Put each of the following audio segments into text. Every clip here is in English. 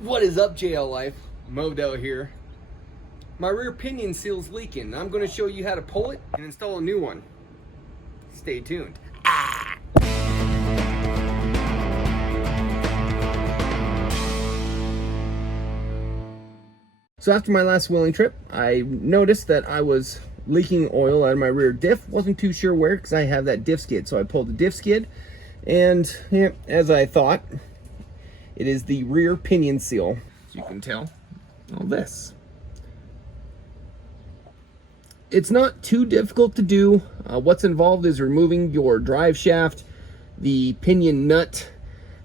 What is up, JL Life? Modo here. My rear pinion seal's leaking. I'm going to show you how to pull it and install a new one. Stay tuned. So after my last wheeling trip, I noticed that I was leaking oil out of my rear diff. Wasn't too sure where because I have that diff skid. So I pulled the diff skid and as I thought, it is the rear pinion seal. As you can tell, all this. It's not too difficult to do. What's involved is removing your drive shaft, the pinion nut.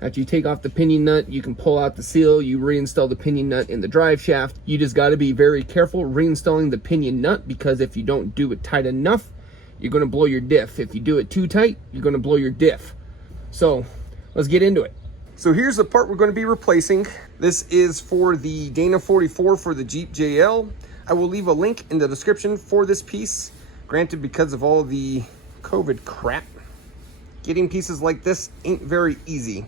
After you take off the pinion nut, you can pull out the seal, you reinstall the pinion nut in the drive shaft. You just got to be very careful reinstalling the pinion nut, because if you don't do it tight enough, you're going to blow your diff. If you do it too tight, you're going to blow your diff. So let's get into it. So here's the part we're going to be replacing. This is for the Dana 44 for the Jeep JL. I will leave a link in the description for this piece. Granted, because of all the COVID crap, getting pieces like this ain't very easy.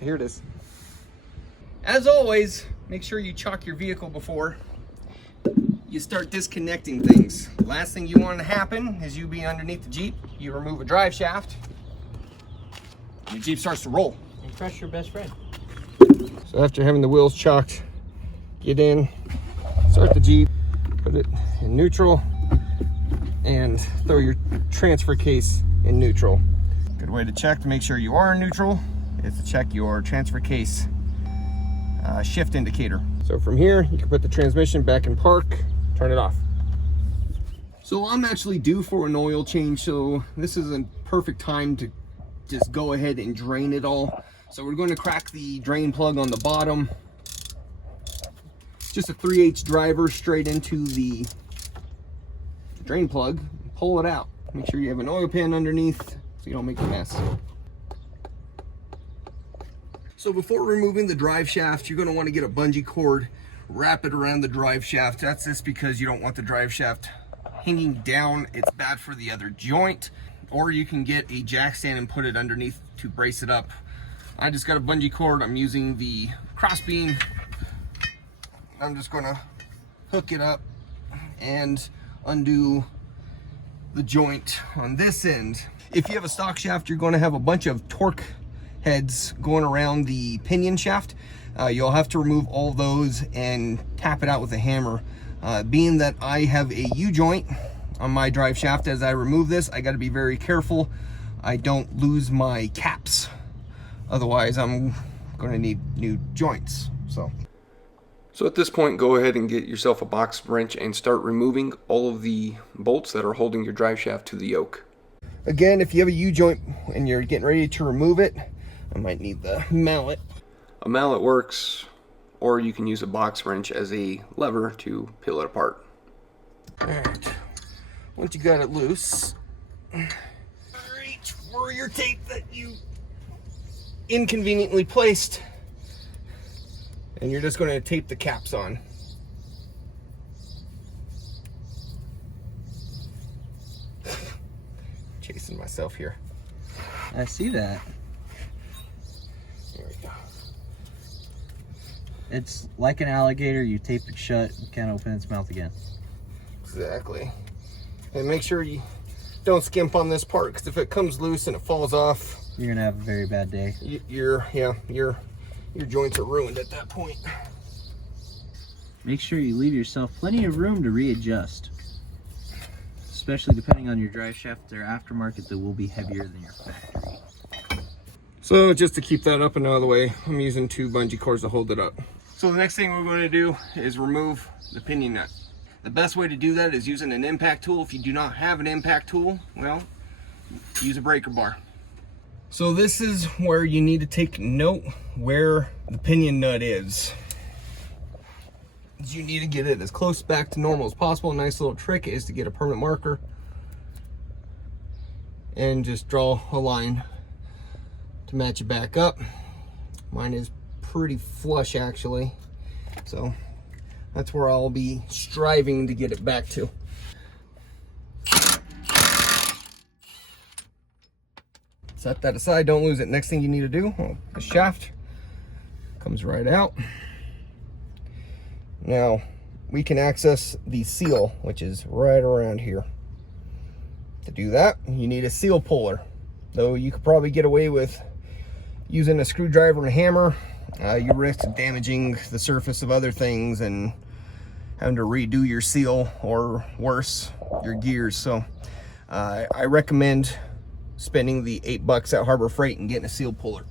Here it is. As always, make sure you chalk your vehicle before you start disconnecting things. Last thing you want to happen is you be underneath the Jeep, you remove a drive shaft, and the Jeep starts to roll. And crush your best friend. So after having the wheels chalked, get in, start the Jeep, put it in neutral, and throw your transfer case in neutral. Good way to check to make sure you are in neutral is to check your transfer case shift indicator. So from here, you can put the transmission back in park, turn it off. So I'm actually due for an oil change, so this is a perfect time to just go ahead and drain it all. So we're going to crack the drain plug on the bottom. Just a 3/8 driver straight into the drain plug. Pull it out. Make sure you have an oil pan underneath so you don't make a mess. So before removing the drive shaft, you're going to want to get a bungee cord, wrap it around the drive shaft. That's just because you don't want the drive shaft hanging down. It's bad for the other joint. Or you can get a jack stand and put it underneath to brace it up. I just got a bungee cord. I'm using the cross beam. I'm just going to hook it up and undo the joint on this end. If you have a stock shaft, you're going to have a bunch of torque heads going around the pinion shaft. You'll have to remove all those and tap it out with a hammer. Being that I have a U-joint on my drive shaft, as I remove this, I got to be very careful I don't lose my caps. Otherwise, I'm going to need new joints. So at this point, go ahead and get yourself a box wrench and start removing all of the bolts that are holding your drive shaft to the yoke. Again, if you have a U-joint and you're getting ready to remove it, I might need the mallet. A mallet works, or you can use a box wrench as a lever to peel it apart. Alright, once you got it loose, reach for your tape that you inconveniently placed, and you're just going to tape the caps on. Chasing myself here. I see that. There we go. It's like an alligator. You tape it shut, you can't open its mouth again. Exactly. And make sure you don't skimp on this part, because if it comes loose and it falls off, you're gonna have a very bad day. Your joints are ruined at that point. Make sure you leave yourself plenty of room to readjust, especially depending on your drive shaft. They're aftermarket, that will be heavier than your factory. So just to keep that up and out of the way, I'm using 2 bungee cords to hold it up. So the next thing we're going to do is remove the pinion nut. The best way to do that is using an impact tool. If you do not have an impact tool, well, use a breaker bar. So this is where you need to take note where the pinion nut is. You need to get it as close back to normal as possible. A nice little trick is to get a permanent marker and just draw a line to match it back up. Mine is pretty flush actually, so that's where I'll be striving to get it back to. Set that aside, don't lose it. Next thing you need to do, the shaft, Comes right out. Now we can access the seal, which is right around here. To do that, you need a seal puller, though you could probably get away with using a screwdriver and a hammer. You risk damaging the surface of other things and having to redo your seal, or worse, your gears. So I recommend spending the $8 at Harbor Freight and getting a seal puller.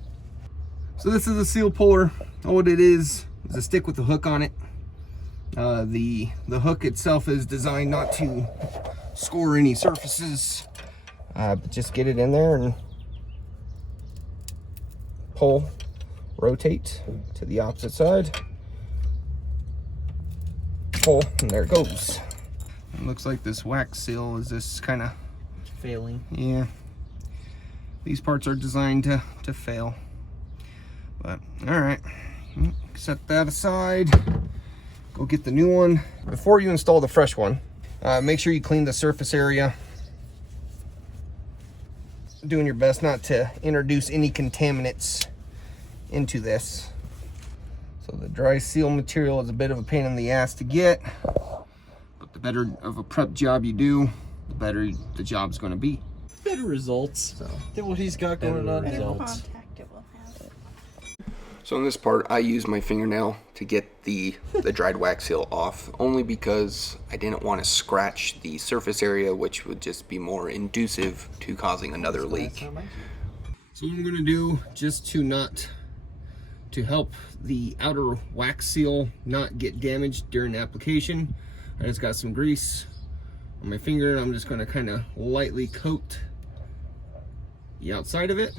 So this is a seal puller. What it is a stick with a hook on it. The hook itself is designed not to score any surfaces, but just get it in there and pull, rotate to the opposite side, pull, and there it goes. It looks like this wax seal is this kind of Failing. yeah. These parts are designed to fail. But all right, set that aside. Go get the new one. Before you install the fresh one, make sure you clean the surface area. Doing your best not to introduce any contaminants into this. So the dry seal material is a bit of a pain in the ass to get, but the better of a prep job you do, the better the job's going to be. Better results than what he's got going on. Better Results. contact it will have. So in this part, I used my fingernail to get the dried wax seal off, only because I didn't want to scratch the surface area, which would just be more inducive to causing another leak. So what I'm going to do, just to help the outer wax seal not get damaged during application, I just got some grease on my finger, and I'm just going to kind of lightly coat the outside of it.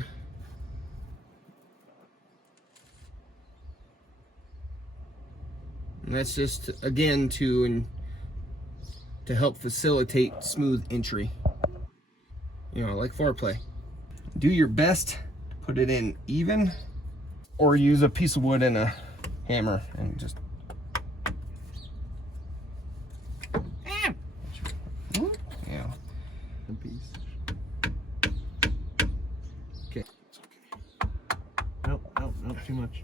And that's just, again, to help facilitate smooth entry. You know, like foreplay. Do your best to put it in even, or use a piece of wood and a hammer and just... Yeah. Okay. Nope, too much.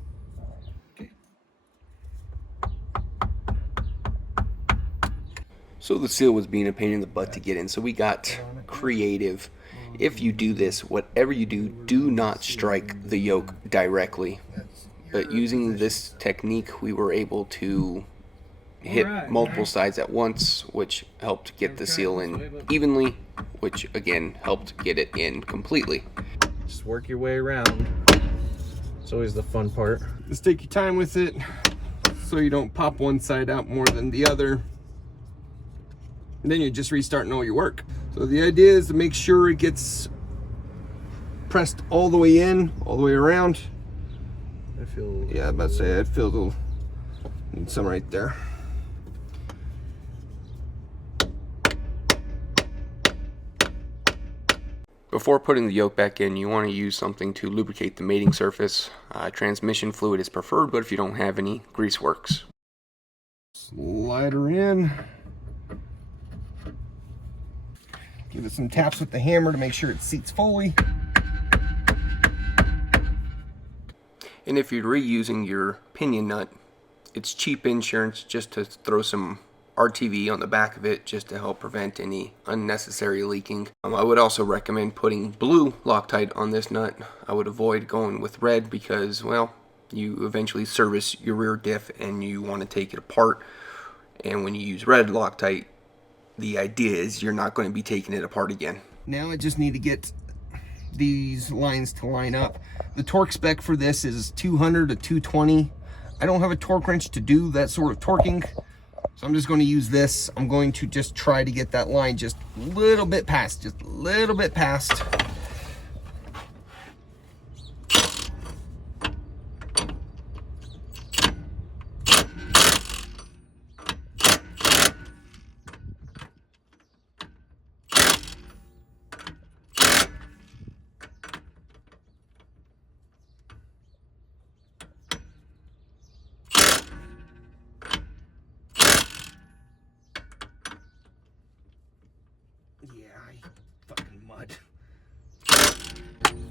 Okay. So the seal was being a pain in the butt to get in, so we got creative. If you do this, whatever you do, do not strike the yoke directly. But using this technique, we were able to hit multiple sides at once, which helped get the seal in evenly, which again helped get it in completely. Just work your way around. It's always the fun part. Just take your time with it so you don't pop one side out more than the other. And then you're just restarting all your work. So the idea is to make sure it gets pressed all the way in, all the way around. I feel... Yeah, I'm about to say, I feel the... Need some right there. Before putting the yoke back in, you want to use something to lubricate the mating surface. Transmission fluid is preferred, but if you don't have any, grease works. Slide her in. Give it some taps with the hammer to make sure it seats fully. And if you're reusing your pinion nut, it's cheap insurance just to throw some RTV on the back of it just to help prevent any unnecessary leaking. I would also recommend putting blue Loctite on this nut. I would avoid going with red because, well, you eventually service your rear diff and you want to take it apart. And when you use red Loctite, the idea is you're not going to be taking it apart again. Now I just need to get these lines to line up. The torque spec for this is 200 to 220. I don't have a torque wrench to do that sort of torquing, so I'm just going to use this. I'm going to just try to get that line just a little bit past, just a little bit past.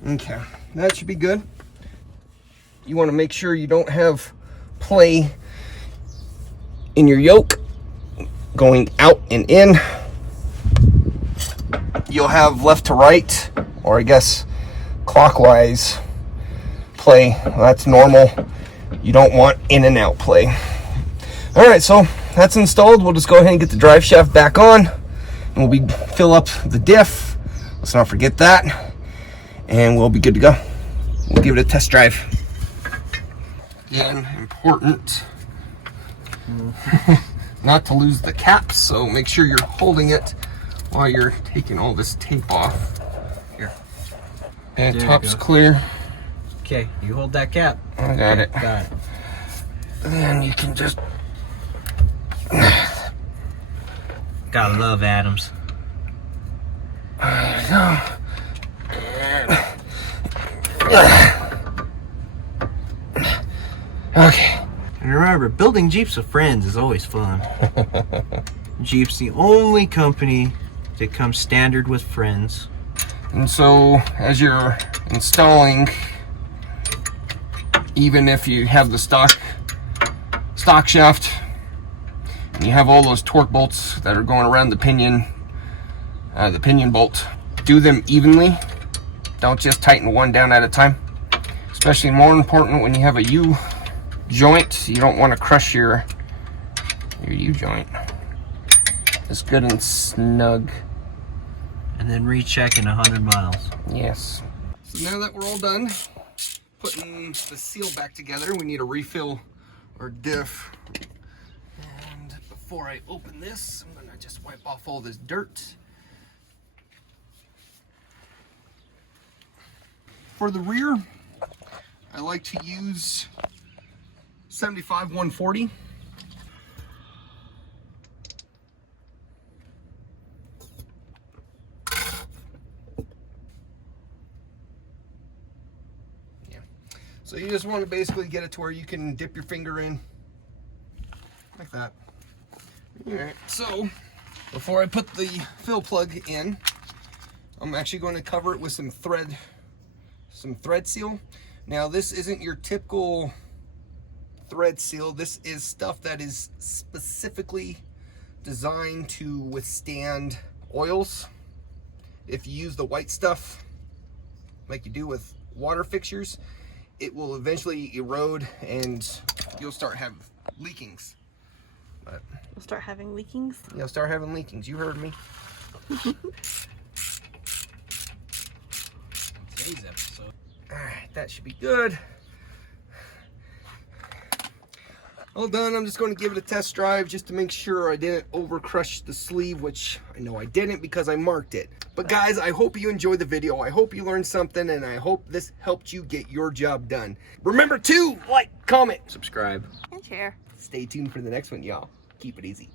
Okay, that should be good. you want to make sure you don't have play in your yoke going out and in. You'll have left to right, or I guess clockwise play. Well, that's normal. You don't want in and out play. All right, so that's installed. We'll just go ahead and get the drive shaft back on, and we'll fill up the diff. Let's not forget that, and we'll be good to go. We'll give it a test drive. Again, important not to lose the cap, so make sure you're holding it while you're taking all this tape off. Here. And top's clear. Okay, you hold that cap. I got it. Got it. And then you can just... Gotta love Adams. There we go. Okay. And remember, building Jeeps with friends is always fun. Jeep's the only company that comes standard with friends. And so, as you're installing, even if you have the stock shaft, and you have all those torque bolts that are going around the pinion bolt, do them evenly. Don't just tighten one down at a time. Especially more important when you have a U joint. You don't want to crush your U joint. It's good and snug. And then recheck in 100 miles. Yes. So now that we're all done putting the seal back together, we need to refill our diff. And before I open this, I'm gonna just wipe off all this dirt. For the rear, I like to use 75-140. So you just want to basically get it to where you can dip your finger in like that. Alright, so before I put the fill plug in, I'm actually going to cover it with some thread seal. Now this isn't your typical thread seal. This is stuff that is specifically designed to withstand oils. If you use the white stuff like you do with water fixtures, it will eventually erode and you'll start having leakings. But You'll start having leakings? you'll start having leakings. You heard me. Today's episode. Alright, that should be good. All done. I'm just going to give it a test drive just to make sure I didn't over crush the sleeve, which I know I didn't because I marked it. But guys, I hope you enjoyed the video. I hope you learned something, and I hope this helped you get your job done. Remember to like, comment, Subscribe. And share. stay tuned for the next one, y'all. Keep it easy.